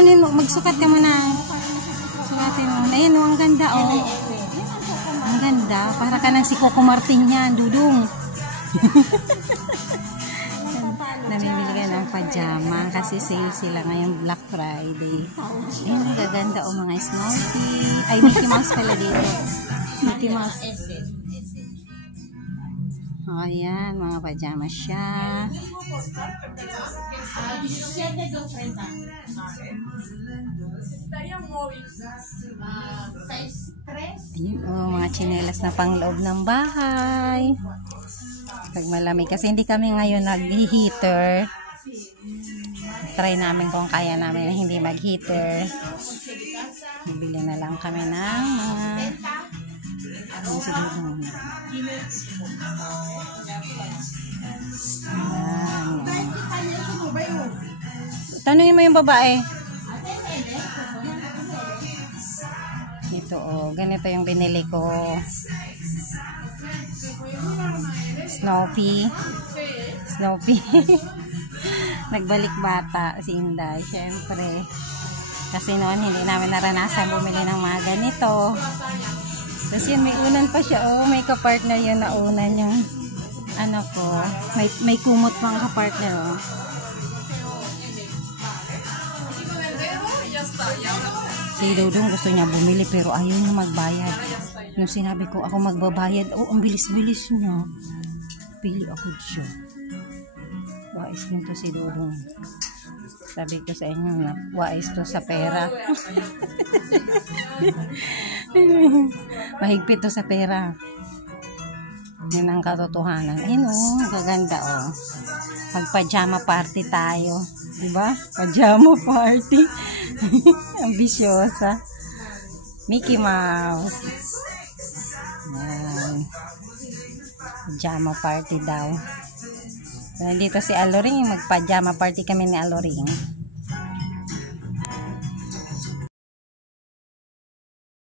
Ano mo, magsukat ka muna. Sukatin mo. Ayun, ang ganda, oh. Ang ganda. Para ka ng si Coco Martin yan, Dudong. Namimili ka ng pajama kasi sale sila ngayong Black Friday. Ayun, ang gaganda, oh, mga Snoopy. Ay, Mickey Mouse pala dito. Mickey Mouse. Oh, ayan, mga pajama siya. Ayun, oh, mga tsinelas na pangloob ng bahay. Pag malamig, kasi hindi kami ngayon nag-heater. Try namin kung kaya namin na hindi mag-heater. Bibili na lang kami ng mga tanungin mo yung babae. Ito, oh, ganito yung binili ko. Snoopy. Nagbalik bata si Inday, syempre. Kasi noon hindi namin naranasan bumili ng mga ganito. Tapos yun, may unan pa siya. Oh, may kapartner yun na unan yung ano ko. May kumot pang kapartner. Oh. Si Dudong gusto niya bumili pero ayaw niya magbayad. Nung sinabi ko ako magbabayad, oh, ang bilis-bilis niya. Pili ako siya. Wais din to si Dudong. Sabi ko sa inyo na wais to sa pera. Mahigpit to sa pera. Yun ang katotohanan. Ayun, oh, gaganda, oh. Mag-pajama party tayo. Diba? Pajama party. Ambisyosa. Mickey Mouse. Yan. Pajama party daw. Nandito si Aloring. Mag-pajama party kami ni Aloring.